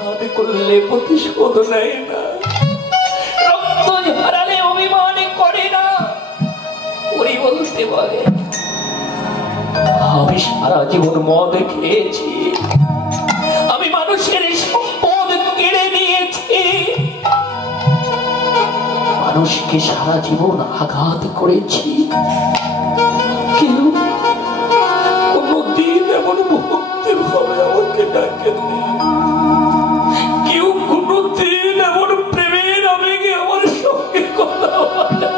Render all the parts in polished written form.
আঘাত করলে প্রতিশোধ নেয় না, রক্ত ঝরালে অভিমান করে না। ওই বলতে পারে আমি সারা জীবন মদ খেয়েছি, আমি মানুষের সম্পদ কেড়ে নিয়েছি, মানুষকে সারা জীবন আঘাত করেছি, কেউ কোনদিন এমন ভক্তি ভাবে আমাকে ডাকেনি, কেউ কোনদিন এমন প্রেমের আবেগে আমার সঙ্গে কথা বলে।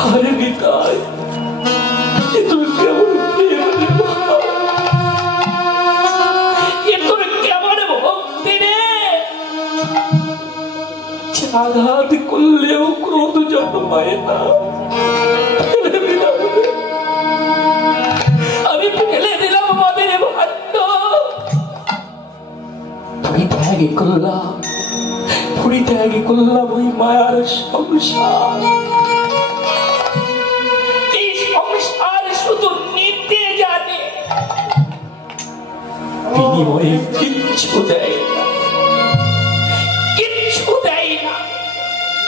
আরে নিতাই, এ তুমি কেমন প্রেম রে বাবা, এ তুমি কেমন ভক্তি রে, আঘাত করলেও ক্রোধ জন্মায় না। আমি ফেলে দিলাম আমাদের ভাগ্য, তুমি ত্যাগে করলাম, পরিত্যাগে করলাম ওই মায়ার সংসার। এই সংসার শুধু নিতে জানে, বিনিময়ে কিচ্ছু দেয় না, কিচ্ছু দেয় না,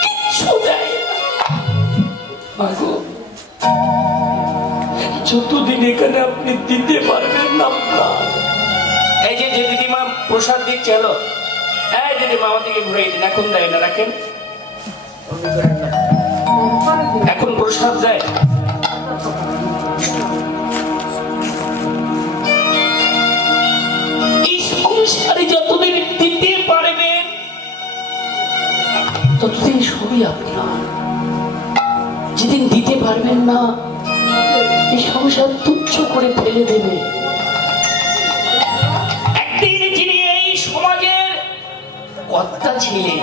কিচ্ছু দেয় না। মাগো, যতদিন এখানে আপনি দিতে পারবেন না, এই যে যে দিদিমা প্রসাদ দিচ্ছে, হলো এই দিদিমা আমার দিকে ঘুরে দিন, এখন দেয় না, রাখেন, এখন প্রসাদ দেয়। এই সংসারে যতদিন দিতে পারবেন ততদিন সবই আপনার, যেদিন দিতে পারবেন না এই সংসার তুচ্ছ করে ফেলে দেবে। একদিন যিনি এই সমাজের কর্তা ছিলেন,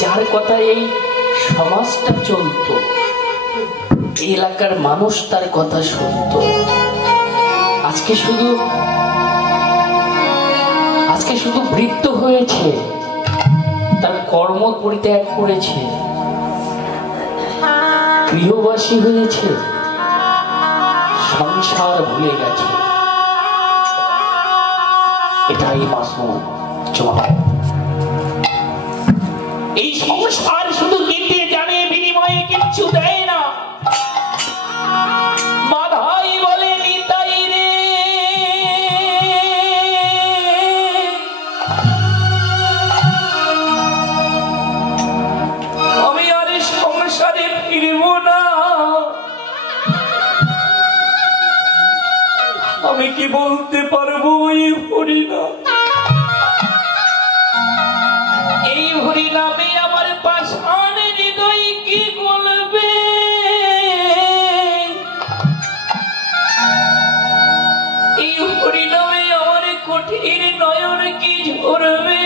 যার কথা এই সমাজটা চলত, এই এলাকার মানুষ তার কথা শুনত, আজকে শুধু বৃদ্ধ হয়েছে, তার কর্ম পরিত্যাগ করেছে, গৃহবাসী হয়েছে, সংসার ভুলে গেছে। এটাই মাসুম জবাব। এই সংসার শুধু দিতে জানে, বিনিময়ে কিচ্ছু দেয় না। মাধাই বলে নিতাই রে, আমি আর সংসারে ফিরব না। আমি কি বলতে পারবো এই হরিনাম, এই হরিনামে আমার পাষাণ হৃদয় কি বলবে, এই হরিনামে আমার কঠিন নয়ন কি ঝরবে।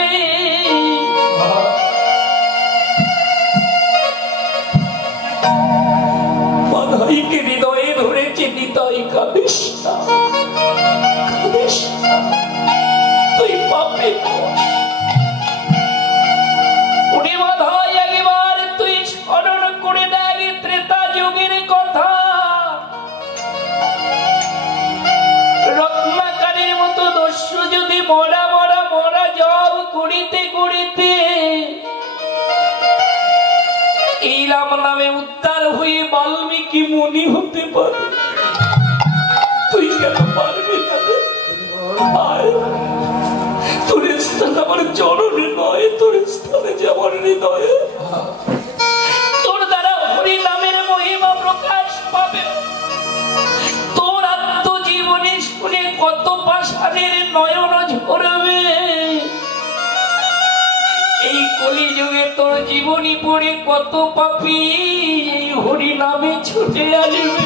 মাধাইকে হৃদয়ে ধরেছে, নিতাই কাঁদিস না, কাঁদিস না, তুই পাপে দোষ। উনি মাধাই একবার তুই স্মরণ করে দেখ ত্রেতা যুগের কথা, রত্নাকারের মতো দস্যু যদি মরা মরা মরা জব করিতে করিতে এই রাম নামে উদ্ধার হয়ে বাল্মীকি মুনি হতে পারে, তুই কেন পারবি না? তোর স্থান আমার জননী নয়, তোর স্থানে যে আমার হৃদয়ে, তোর দ্বারা হরি নামের মহিমা প্রকাশ পাবে। তোর আত্মজীবনী শুনে কত পাষাণের নয়ন ঝরবে। এই কলিযুগে তোর জীবনী পড়ে কত পাপী এই হরি নামে ছুটে আসবে।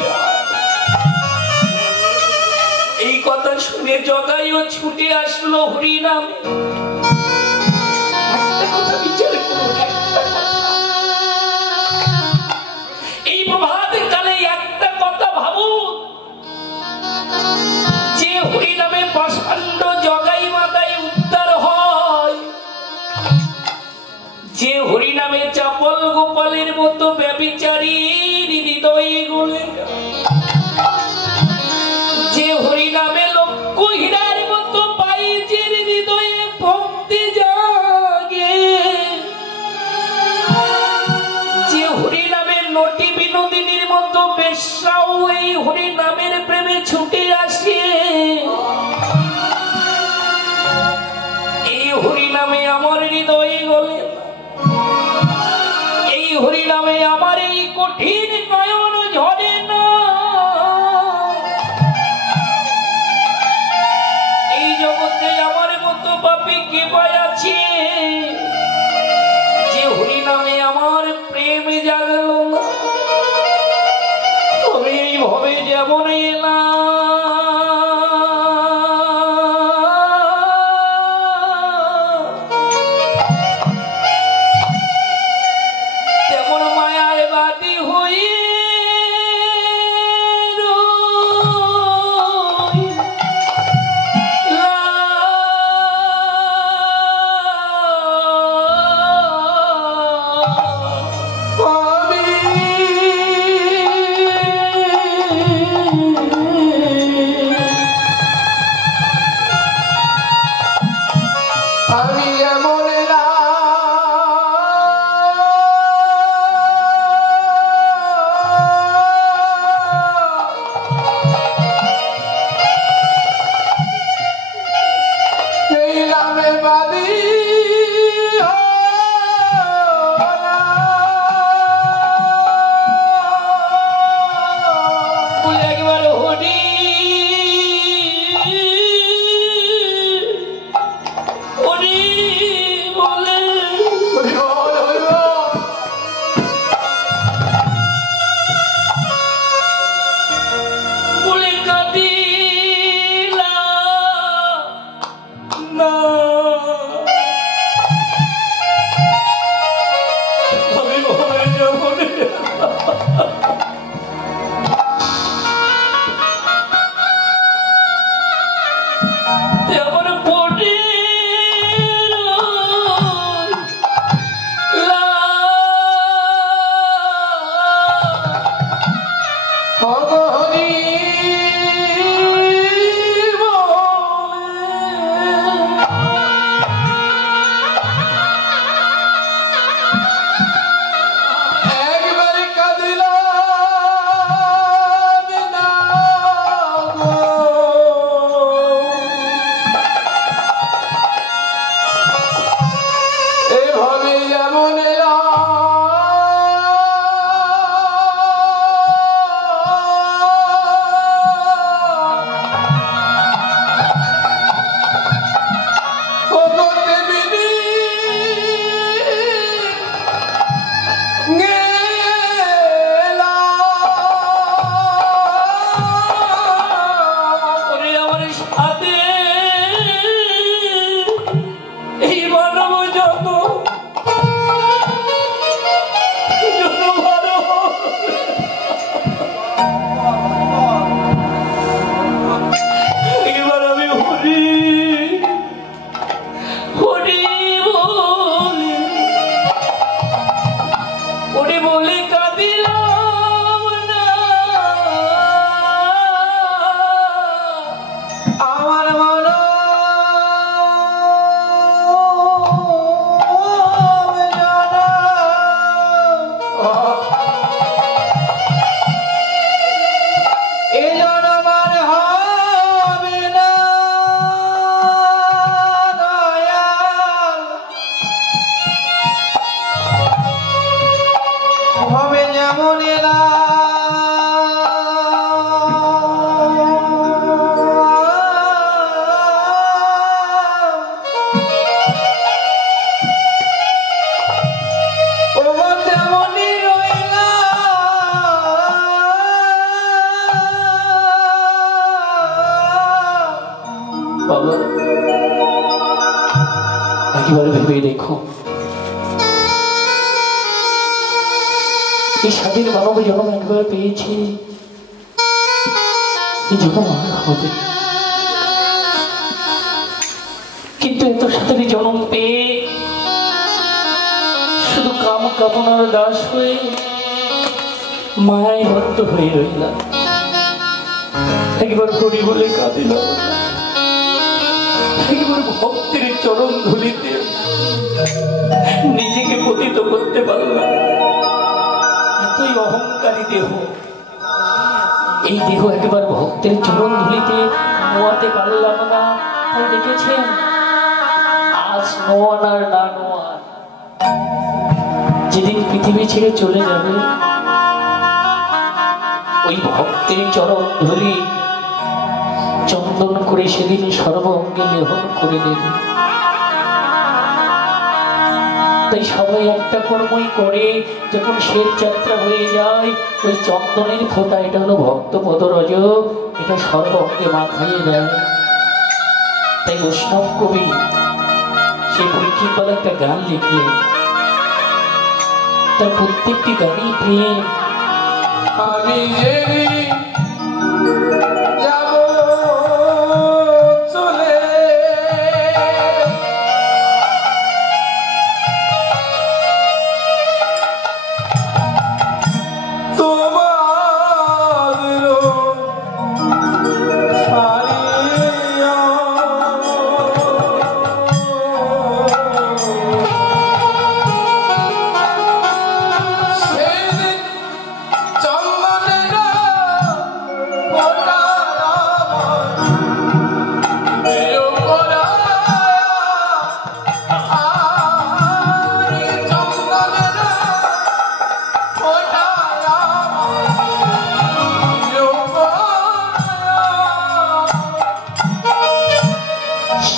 এই কথা শুনে জগাইও ছুটে আসলো হরি নামে। একটা কথা বিচার করুন, একটা কথা, এই প্রভাত কালে একটা কথা ভাবুন, যে হরি নামে পাষাণ্ড জগাই মাতায় উদ্ধার হয়, যে হরি নামে চাপল গোপালের মতো ব্যভিচারীর হৃদয়ে গলে যায়, এই হরি নামের প্রেমে ছুটে আসে। এই হরি নামে আমার হৃদয়ে গলে, এই হরি নামে আমার এই কঠিন নয়ন ঝরে না। এই জগতে আমার মতো পাপী কে পায় আছে, যে হরি নামে আমার প্রেম জাগলো না। আমি এইভাবে যেমন এলাম, তেমন মায়ায় বাদী হয়ে একবার ভেবে দেখো, এই স্বাধীন মানব জন্ম একবার পেয়েছি, এই জন্ম আর হবে। কিন্তু এত স্বাধীন জন্ম পেয়ে শুধু কাম কামনার দাস হয়ে মায়ায় বদ্ধ হয়ে রইলাম। একবার হরি বলে কাঁদিলাম, একবার ভক্তের চরণ ধুলিতে নিজেকে পতিত করতে পারলাম। এতই অহংকারী দেহ, এই দেহ একেবারে ভক্তের চরণ ধুলিতে নোয়াতে পারলাম না, তাই দেখেছেন আজ নোয়ান আর না নোয়ান, যেদিন পৃথিবী ছেড়ে চলে যাবে ওই ভক্তের চরণ ধুলি চন্দন করে সেদিন সর্বঙ্গে লেহন করে দেবে। তাই সবাই একটা কর্মই করে, যখন শেষ যাত্রা হয়ে যায় ওই চন্দনের ফোঁটা, এটা হলো ভক্ত পদরজ, এটা সর্বঙ্গে মাখাইয়ে দেয়। তাই বৈষ্ণব কবি সে পরীক্ষিত বলে একটা গান লিখলেন, তার প্রত্যেকটি গানই প্রেম। আমি যাব চলে তোমাদের ছাড়িয়া, সেদিন চন্দনের ফোঁটা দিও পরায়া, আর চন্দনের ফোঁটা দিও পরায়া।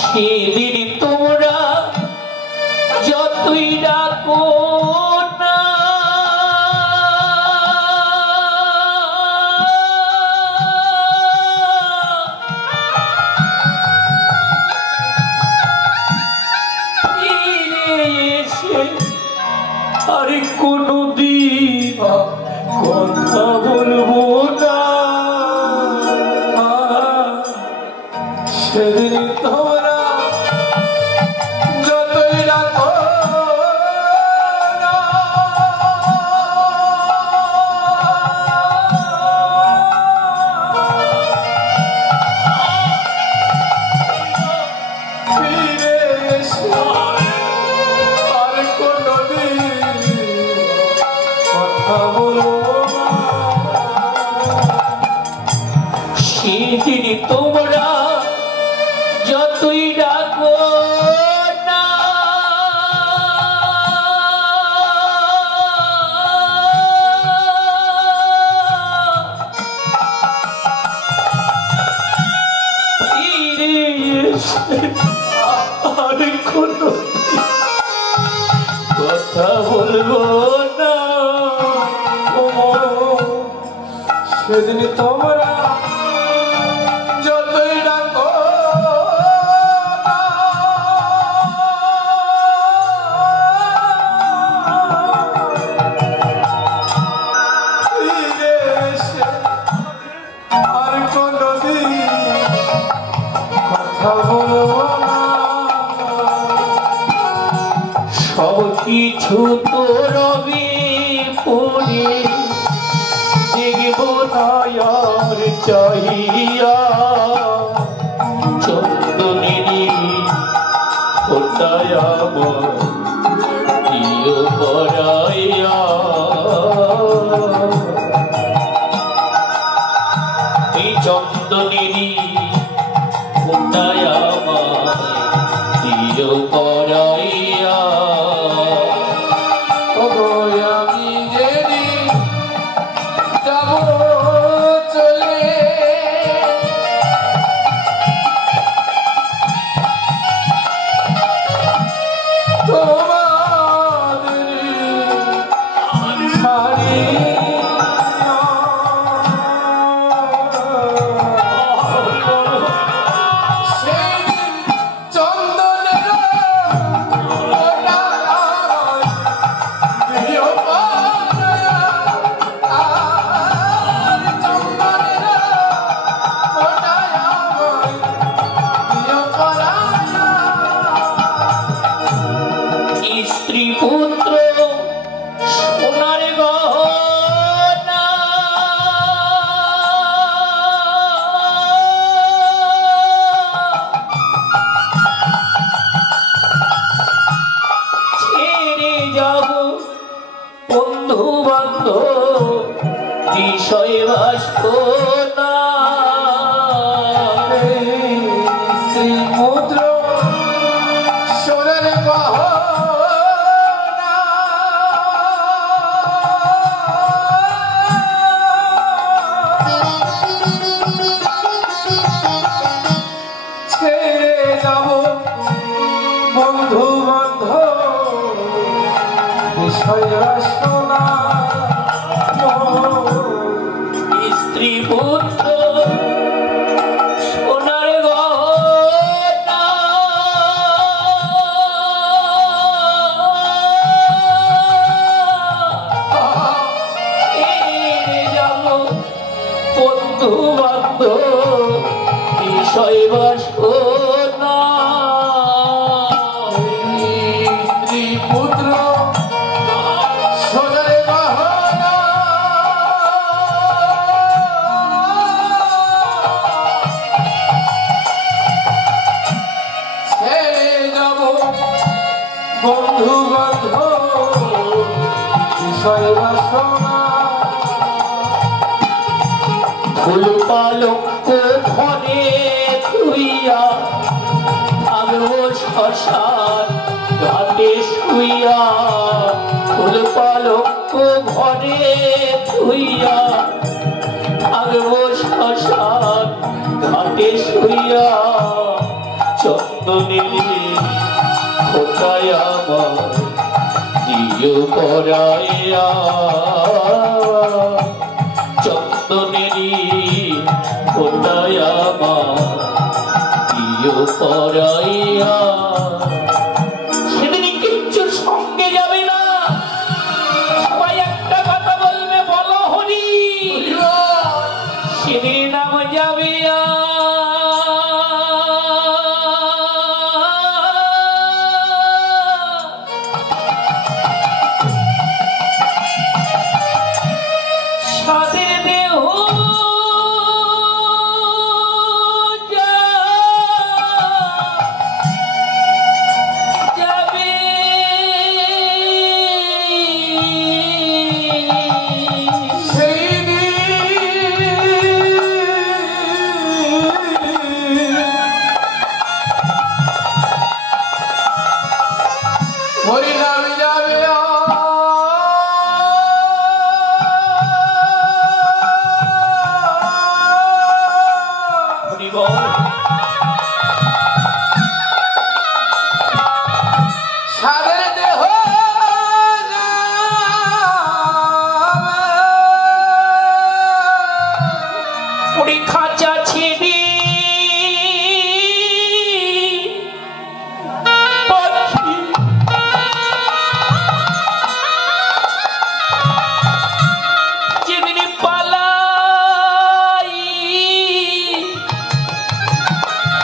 সেদিন তোমরা যতই ডাকো না, ফিরে এসে আর কোনদিন কথা বলবো না। সেদিন তোমরা যতই ডাকো না, ফিরে এসে আর কোনদিন কথা বলবো না। সেদিন তোমরা যতই ডাকো না, ফিরে এসে আর কোনো কথা বলবো না। সেদিন তোমরা যতই ডাকো না, ফিরে এসে আর কোনদিন কথা বলবো না। সব কিছু তো রবি পড়ে দেখব নয়র চাহিয়া, চন্দনেরই ফোঁটায় আমার প্রিয় পরাইয়া। এই চন্দনেরই ফোঁটায় আমার প্রিয় পরাইয়া। ওগো আমি যেদিন যাব চলে, তোমাদের ছাড়িয়া, সেদিন চন্দনের ফোঁটা দিও পরায়া, আর চন্দনের ফোঁটা দিও পরায়া। স্ত্রী পুত্র সোনার গহনা, ছেড়ে যাব বন্ধু বান্ধব বিষয় বাস্তব সোনা স্ত্রী পুত্র সোনার গহনা এনে যাব বন্ধু বান্ধব বিষয় বাসনা স্ত্রী পুত্র সোনার গহনা ছেড়ে যাব বন্ধু বান্ধব বিষয় বাসনা ফুল পালঙ্ক ঘরে ধুইয়া থাকবো শ্মশান ঘাটে শুইয়া ফুল পালঙ্ক ঘরে ধুইয়া থাকবো শ্মশান ঘাটে শুইয়া চন্দনের খোঁটায় আমার দিও পরাইয়া চন্দনেরি খোঁটায় আমার দিও পরাইয়া সেদিন কিচ্ছু সঙ্গে যাবে না সবাই একটা কথা বলবে বলো হরি সেদিন নাম যাবে সাদের দেহ যাবে সেই হরিনাম যাবে হরি বল সাদের দেহ পুরি খাঁচা ছিবি পাখি যেদিন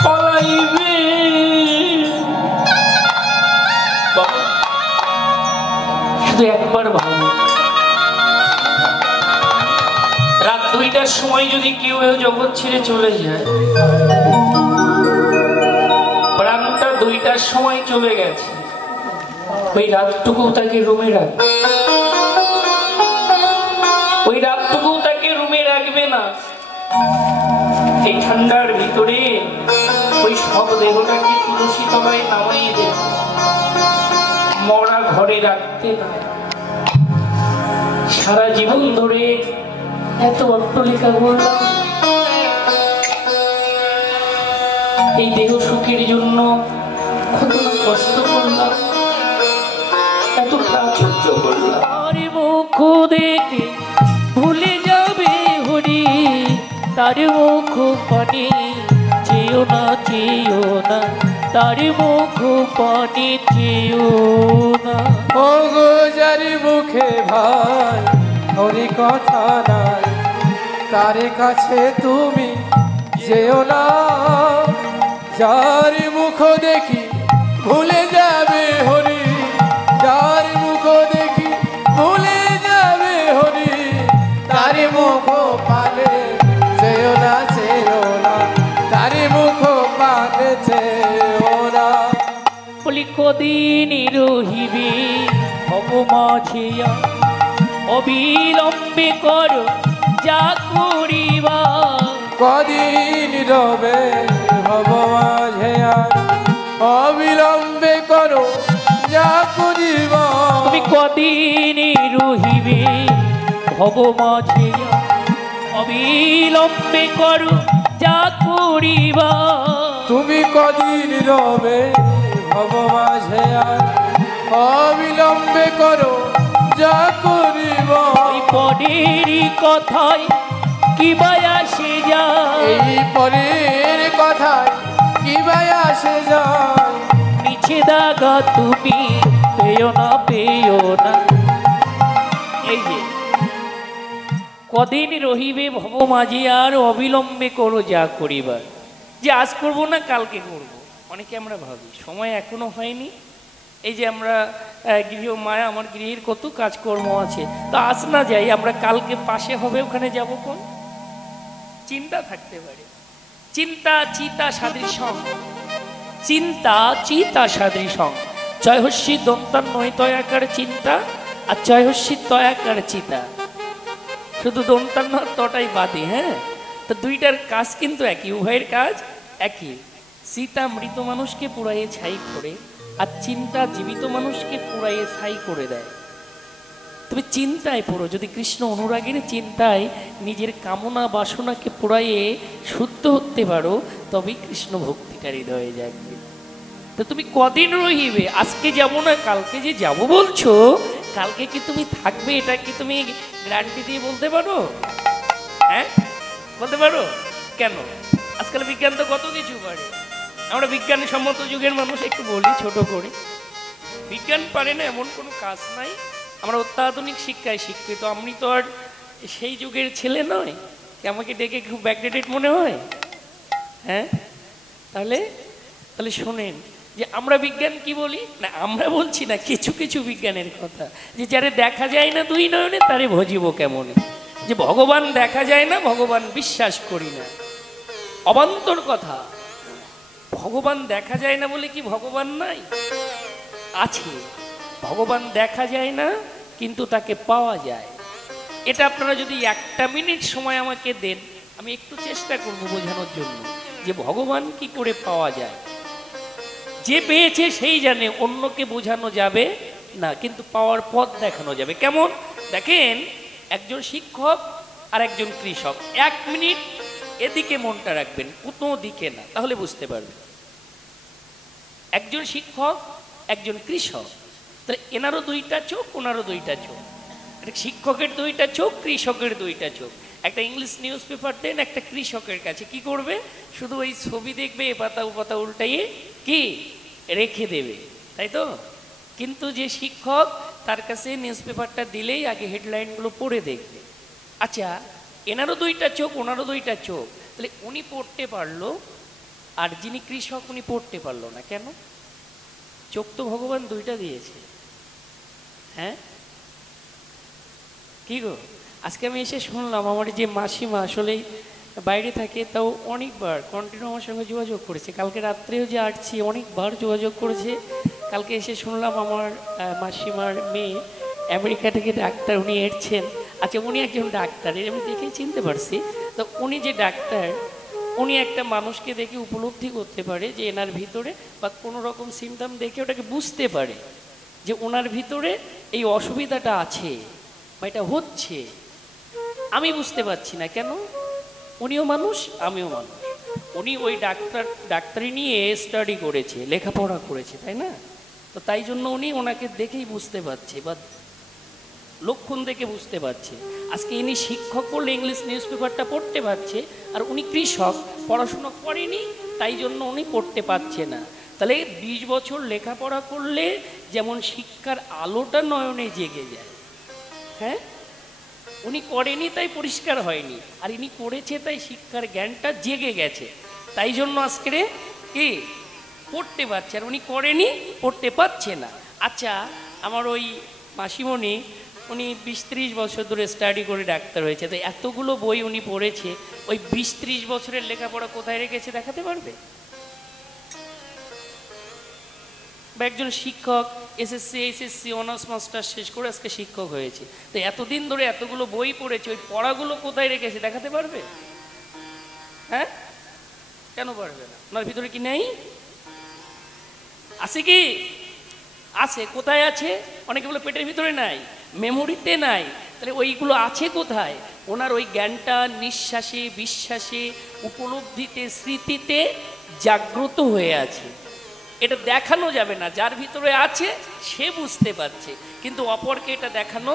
পালাইবে বাবা, শুধু একবার ভাবো রাত 2টার সময় যদি কেউ এই জগৎ ছেড়ে চলে যায় প্রাণটা 2টার সময় চলে গেছে ওই রাতটুকু তাকে রুমে রাখবে ওই রাতটুকু তাকে রুমে রাখবে না এই ঠান্ডার ভিতরে ওই সব দেহটাকে তুলসী তলায় নামাইয়ে দেবে মরা ঘরে রাখতে না সারা জীবন ধরে এত অট্টলিকা করলাম এই দেহ সুখের জন্য কত না কষ্ট করলাম এত প্রাচুর্য করলাম আর মুখ দেখে ভুলে যাবে হরি তার মুখ পানি চেয়েও না তার মুখ পানি চেয়েও না ও গো যারি মুখে ভাই হরি কথা নাই তার কাছে তুমি যেও না যার মুখ দেখি ভুলে যাবে হরি যার মুখ দেখি ভুলে যাবে হরি তার মুখ পালে যেও না তার মুখ পালে যেও না বলি কদিন রহিবি ভব মাঝিয়া অবিলম্বে কর যা করিবা কদিন রবে ভব মাঝে আর অবিলম্বে করো যা করিবা তুমি কদিন রহিবে ভব মাঝিয়া অবিলম্বে কর যা করিবা তুমি কদিন রবে ভব মাঝে আর অবিলম্বে করো যা করিব ওই পরেরই কথায় কি আসে যায়, এই পরের কথায় কি আসে যায়, মিছে দাগা তুমি পেও না। এই যে কদিন রহিবে ভব মাঝে আর অবিলম্বে করো যা করিবার, যে আজ করব না কালকে করব। অনেকে আমরা ভাবি সময় এখনো হয়নি, এই যে আমরা গৃহ মায়া, আমার গৃহের কত কাজকর্ম আছে, তা আজ না যাই, আমরা কালকে পাশে হবে ওখানে যাব কোন, চিন্তা থাকতে পারে। চিন্তা চিতা সাদৃশং, চিন্তা চিতা সাদৃশং, চয়হস্যি দন্তান নয় তয়াকার চিন্তা আর চয়হস্যি তয়াকার চিতা, শুধু দন্তান তটাই বাদে। হ্যাঁ, তো দুইটার কাজ কিন্তু একই, উভয়ের কাজ একই। সীতা মৃত মানুষকে পুড়াইয়ে ছাই করে, আর চিন্তা জীবিত মানুষকে পুড়াইয়ে ছাই করে দেয়। তুমি চিন্তায় পড়ো, যদি কৃষ্ণ অনুরাগের চিন্তায় নিজের কামনা বাসনাকে পুড়াইয়ে শুদ্ধ হতে পারো, তবেই কৃষ্ণ ভক্তিটা হৃদয়ে জাগবে। তো তুমি কদিন রহিবে, আজকে যাবো না কালকে যে যাব বলছো, কালকে কি তুমি থাকবে এটা কি তুমি গ্যারান্টি দিয়ে বলতে পারো? হ্যাঁ, বলতে পারো কেন? আজকাল বিজ্ঞান তো কত কিছু পারে। আমরা বিজ্ঞানসম্মত যুগের মানুষ, একটু বলি ছোট করে, বিজ্ঞান পারে না এমন কোনো কাজ নাই। আমরা অত্যাধুনিক শিক্ষায় শিক্ষিত, আমি তো আর সেই যুগের ছেলে নয়, আমাকে ডেকে খুব ব্যাকডেটেড মনে হয়। হ্যাঁ, তাহলে তাহলে শোনেন যে আমরা বিজ্ঞান কি বলি না, আমরা বলছি না, কিছু কিছু বিজ্ঞানের কথা, যে যারে দেখা যায় না দুই নয়নে তারে ভজিব কেমন, যে ভগবান দেখা যায় না, ভগবান বিশ্বাস করি না। অবান্তর কথা, ভগবান দেখা যায় না বলে কি ভগবান নাই? আছে, ভগবান দেখা যায় না কিন্তু তাকে পাওয়া যায়। এটা আপনারা যদি একটা মিনিট সময় আমাকে দেন, আমি একটু চেষ্টা করব বোঝানোর জন্য যে ভগবান কি করে পাওয়া যায়। যে পেয়েছে সেই জানে, অন্যকে বোঝানো যাবে না, কিন্তু পাওয়ার পথ দেখানো যাবে। কেমন দেখেন, একজন শিক্ষক আর একজন কৃষক, এক মিনিট এদিকে মনটা রাখবেন, কোনো দিকে না, তাহলে বুঝতে পারবেন। একজন শিক্ষক একজন কৃষক, তাহলে এনারও দুইটা চোখ, ওনারও দুইটা চোখ। শিক্ষকের দুইটা চোখ, কৃষকের দুইটা চোখ। একটা ইংলিশ নিউজ পেপার দেন একটা কৃষকের কাছে, কি করবে? শুধু ওই ছবি দেখবে, এ পাতা ও পাতা উল্টাইয়ে কি রেখে দেবে, তাই তো? কিন্তু যে শিক্ষক, তার কাছে নিউজ পেপারটা দিলেই আগে হেডলাইনগুলো পড়ে দেখবে। আচ্ছা, এনারও দুইটা চোখ, ওনারও দুইটা চোখ, তাহলে উনি পড়তে পারলো, আর যিনি কৃষক উনি পড়তে পারলো না কেন? চোখ তো ভগবান দুইটা দিয়েছে। হ্যাঁ, কি গো, আজকে আমি এসে শুনলাম আমার যে মাসিমা আসলেই বাইরে থাকে, তাও অনেকবার কন্টিনিউ আমার সঙ্গে যোগাযোগ করেছে। কালকে রাত্রেও যে আসছি অনেকবার যোগাযোগ করেছে। কালকে এসে শুনলাম আমার মাসিমার মেয়ে আমেরিকা থেকে ডাক্তার, উনি এসছেন। আচ্ছা, উনি একজন ডাক্তার, আমি দেখেই চিনতে পারছি। তো উনি যে ডাক্তার, উনি একটা মানুষকে দেখে উপলব্ধি করতে পারে যে এনার ভিতরে, বা কোনো রকম সিমটম দেখে ওটাকে বুঝতে পারে যে ওনার ভিতরে এই অসুবিধাটা আছে বা এটা হচ্ছে। আমি বুঝতে পারছি না কেন? উনিও মানুষ, আমিও মানুষ। উনি ওই ডাক্তারি নিয়ে স্টাডি করেছে, লেখাপড়া করেছে, তাই না? তো তাই জন্য উনি ওনাকে দেখেই বুঝতে পারছে, বা লক্ষণ দেখে বুঝতে পারছে। আজকে ইনি শিক্ষক বলে ইংলিশ নিউজ পেপারটা পড়তে পারছে, আর উনি কৃষক, পড়াশুনো করেনি, তাই জন্য উনি পড়তে পারছে না। তাহলে 20 বছর লেখাপড়া করলে যেমন শিক্ষার আলোটা নয়নে জেগে যায়, হ্যাঁ, উনি করেনি তাই পরিষ্কার হয়নি, আর ইনি করেছে তাই শিক্ষার জ্ঞানটা জেগে গেছে, তাই জন্য আজকে কি পড়তে পারছে, আর উনি করেনি, পড়তে পারছে না। আচ্ছা, আমার ওই মাসিমণি, উনি 20-30 বছর ধরে স্টাডি করে ডাক্তার হয়েছে, তো এতগুলো বই উনি পড়েছে, ওই 20-30 বছরের লেখাপড়া কোথায় রেখেছে দেখাতে পারবে? বা একজন শিক্ষক এসএসসি অনার্স মাস্টার্স শেষ করে আজকে শিক্ষক হয়েছে, তো এতদিন ধরে এতগুলো বই পড়েছে, ওই পড়াগুলো কোথায় রেখেছে দেখাতে পারবে? হ্যাঁ, কেন পারবে না? ওনার ভিতরে কি নেই? আছে কি? আছে। কোথায় আছে? অনেকে বলে পেটের ভিতরে নাই, মেমোরিতে নাই, তাহলে ওইগুলো আছে কোথায়? ওনার ওই জ্ঞানটা নিঃশ্বাসে, বিশ্বাসে, উপলব্ধিতে, স্মৃতিতে জাগ্রত হয়ে আছে। এটা দেখানো যাবে না, যার ভিতরে আছে সে বুঝতে পারছে, কিন্তু অপরকে এটা দেখানো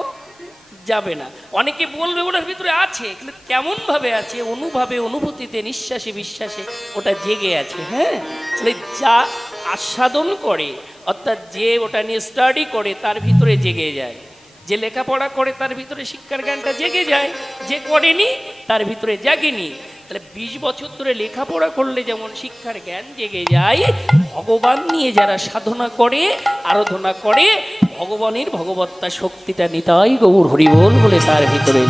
যাবে না। অনেকে বলবে ওটার ভিতরে আছে, কিন্তু কেমন ভাবে আছে, অনুভবে অনুভূতিতে নিঃশ্বাসে বিশ্বাসে ওটা জেগে আছে। হ্যাঁ, তাহলে যা আস্বাদন করে অর্থাৎ যে ওটা নিয়ে স্টাডি করে তার ভিতরে জেগে যায়, যে লেখাপড়া করে তার ভিতরে শিক্ষার জ্ঞানটা জেগে যায়, যে করেনি তার ভিতরে জাগেনি। তাহলে 20 বছর ধরে লেখাপড়া করলে যেমন শিক্ষার জ্ঞান জেগে যায়, ভগবান নিয়ে যারা সাধনা করে আরাধনা করে ভগবানের ভগবত্তা শক্তিটা নিতাই গৌর হরিবোল বলে তার ভিতরে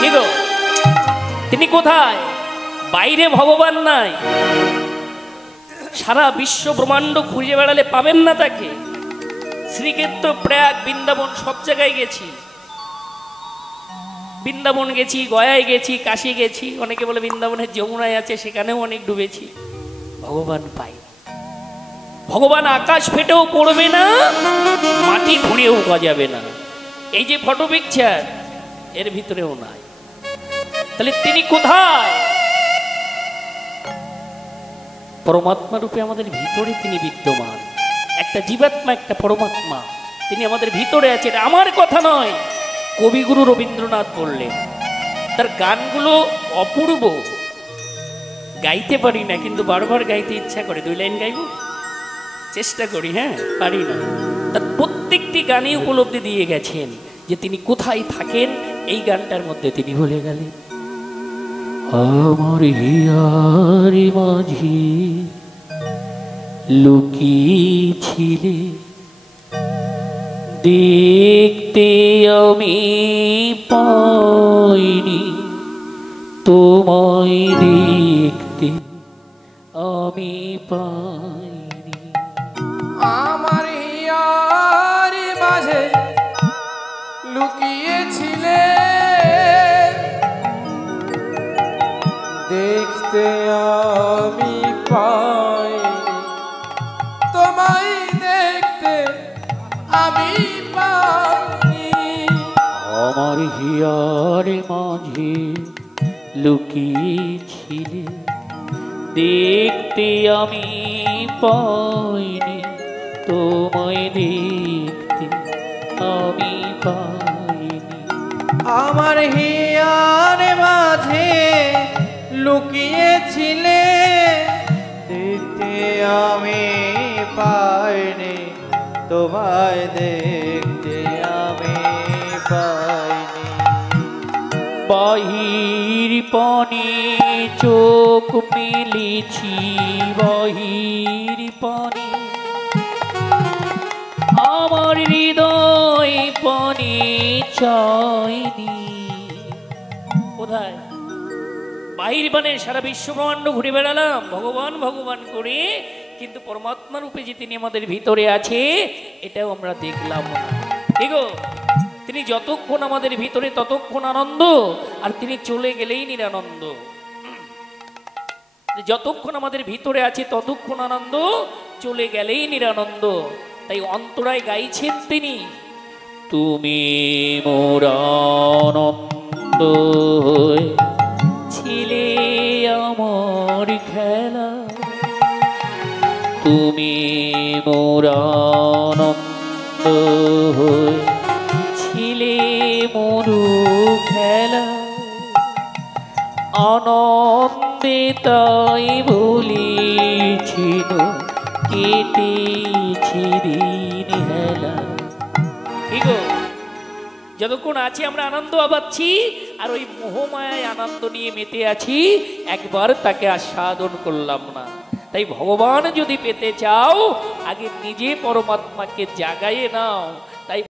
কি গো, তিনি কোথায়? বাইরে ভগবান নাই, সারা বিশ্ব ব্রহ্মাণ্ড খুঁজে বেড়ালে পাবেন না তাকে। শ্রীক্ষেত্র, প্রয়াগ, বৃন্দাবন সব জায়গায় গেছি, বৃন্দাবন গেছি, গয়ায় গেছি, কাশী গেছি, অনেকে বলে বৃন্দাবনের যমুনায় আছে, সেখানেও অনেক ডুবেছি, ভগবান পাই। ভগবান আকাশ ফেটেও পড়বে না, মাটি ঘুরেও গজাবে না। এই যে ফটো পিকচার এর ভিতরেও নাই, তাহলে তিনি কোথায়? পরমাত্মা রূপে আমাদের ভিতরে তিনি বিদ্যমান। একটা জীবাত্মা, একটা পরমাত্মা, তিনি আমাদের ভিতরে আছে। এটা আমার কথা নয়, কবিগুরু রবীন্দ্রনাথ বললেন। তার গানগুলো অপূর্ব, গাইতে পারি না, কিন্তু বারবার গাইতে ইচ্ছা করে। 2 লাইন গাইব, চেষ্টা করি, হ্যাঁ, পারি না। তার প্রত্যেকটি গানে উপলব্ধি দিয়ে গেছেন যে তিনি কোথায় থাকেন। এই গানটার মধ্যে তিনি বলে গেলেন, আমার হিয়ার মাঝে লুকিয়েছিলে, দেখতে আমি পাইনি, তোমায় দেখতে আমি পাইনি। আমার হিয়ার মাঝে লুকিয়েছিলে, দেখতে আমি পাইনি, তোমায় দেখতে আমি পাইনি। আমার হিয়ার মাঝে লুকিয়েছিলে, দেখতে আমি পাইনি, তোমায় দেখতে আমি পাইনি। আমার হিয়ার মাঝে লুকিয়েছিলে, দেখতে আমি পাইনি, তোমায় দেখতে আমি পাইনি। বাহির পানে চোখ মেলেছি, বাহির পানে আমার হৃদয় পানে চাইনি। কোথায়? বাহির পানে সারা বিশ্ব ব্রহ্মাণ্ড ঘুরে বেড়ালাম ভগবান ভগবান করে, কিন্তু পরমাত্মা রূপে যে তিনি আমাদের ভিতরে আছে এটাও আমরা দেখলাম না। ঠিক, তিনি যতক্ষণ আমাদের ভিতরে ততক্ষণ আনন্দ, আর তিনি চলে গেলেই নিরানন্দ। যতক্ষণ আমাদের ভিতরে আছে ততক্ষণ আনন্দ, চলে গেলেই নিরানন্দ। তাই অন্তরায় গাইছেন তিনি, তুমি মোর আনন্দ ছিলে আমার খেলা, তুমি মোর আনন্দ ছিলে মরু খেলা, আনন্দে তাই বলেছিল কেটেছি দিন হেলা। ঠিক, যতক্ষণ আছি আমরা আনন্দ পাচ্ছি, আর ওই মোহমায়ায় আনন্দ নিয়ে মেতে আছি, একবার তাকে আস্বাদন করলাম না। তাই ভগবান যদি পেতে চাও, আগে নিজে পরমাত্মাকে জাগাইয়ে নাও,